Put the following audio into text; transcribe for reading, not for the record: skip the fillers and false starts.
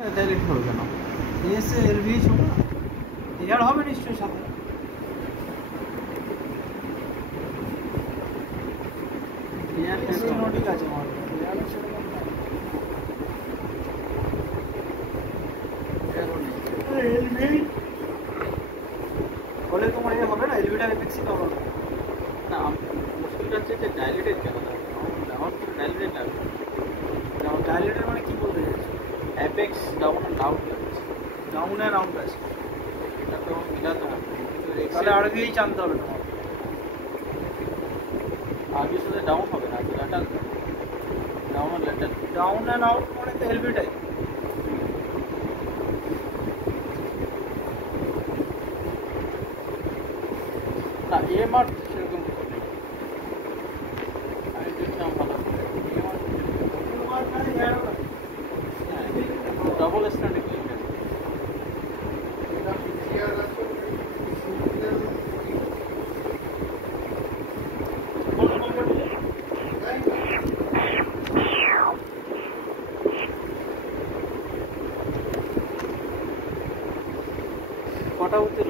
Direct হবে কেন? S এর ভি ছোট না, এয়ার হবে নিশ্চয়ই সাথে। এয়ার ঠিক আছে আমার এয়ার সেরকম না। এলভি বলে তোমার এ হবে না, এলভিটা এপিক্সি তো হবে না। মুশকিলটা হচ্ছে যে ডাইলেটেড কেন আমার তো ডাইলেটেড লাগবে। না। ডাইলেটের মানে কি বলতে চাইছো? অ্যাপেক্স ডাউন অ্যান্ড আউট লাগছে, ডাউন অ্যান্ড আউট আছে, এটা তো মিলাতে হবে। তাহলে আরবিই জানতে হবে তোমার। আরবির সাথে ডাউন হবে না, তো লেটার ডাউন আর লেটার। ডাউন অ্যান্ড আউট মানে তো এলভিটাই। না এমআর সেরকম কিছু নেই, আমি দেখলাম ভালো ডবল স্ট্যান্ডিং লিখে কটা উত্তর